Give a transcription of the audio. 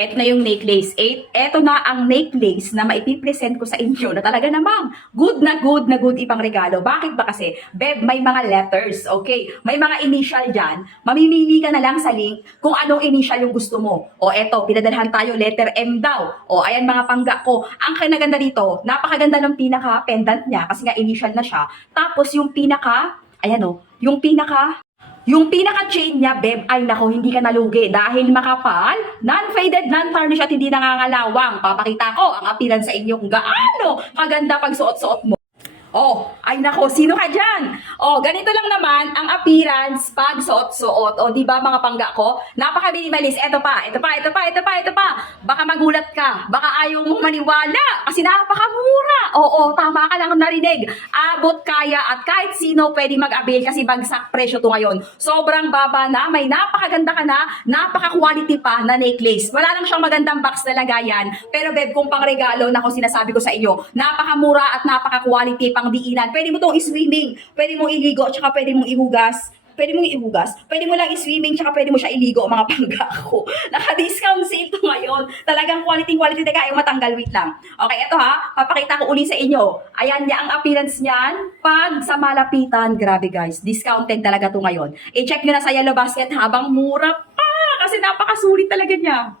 Eto na yung necklace. Eto na ang necklace na maipipresent ko sa inyo na talaga namang good na good ipang regalo. Bakit ba kasi? Beb, may mga letters, okay? May mga initial dyan. Mamimili ka na lang sa link kung anong initial yung gusto mo. O eto, pinadalhan tayo, letter M daw. O ayan mga pangga ko. Ang kinaganda dito, napakaganda ng pinaka-pendant niya kasi nga initial na siya. Tapos yung ayan o, yung pinaka-chain niya, beb, ay nako, hindi ka nalugi dahil makapal, non-faded, non-tarnish at hindi nangangalawang. Papakita ko ang appearance sa inyo kung gaano kaganda pag suot-suot mo. Oh, ay nako, sino ka dyan? Oh, ganito lang naman ang appearance pag suot-suot. Oh, di ba mga pangga ko? Napaka-minimalist. Ito pa. Baka magulat ka. Baka ayaw mong maniwala. Kasi napakamura. Oo, tama ka lang narinig. Abot kaya at kahit sino pwede mag-avail kasi bagsak presyo to ngayon. Sobrang baba na. May napakaganda ka na. Napaka-quality pa na necklace. Wala lang siyang magandang box na lagayan. Pero beb, kung pang regalo, nako sinasabi ko sa inyo, napakamura at napaka-quality pang diinan. Pwede mo itong i-swimming, pwede mong iligo, tsaka pwede mong ihugas. Pwede mo lang i-swimming, tsaka pwede mo siya iligo, mga pangga ko. Naka-discount sale to ngayon. Talagang quality, teka, yung matanggal, wait lang. Okay, ito ha, papakita ko uli sa inyo. Ayan niya ang appearance niyan. Pag sa malapitan, grabe guys, discounted talaga to ngayon. I-check nyo na sa Yellow Basket habang mura pa, kasi napakasulit talaga niya.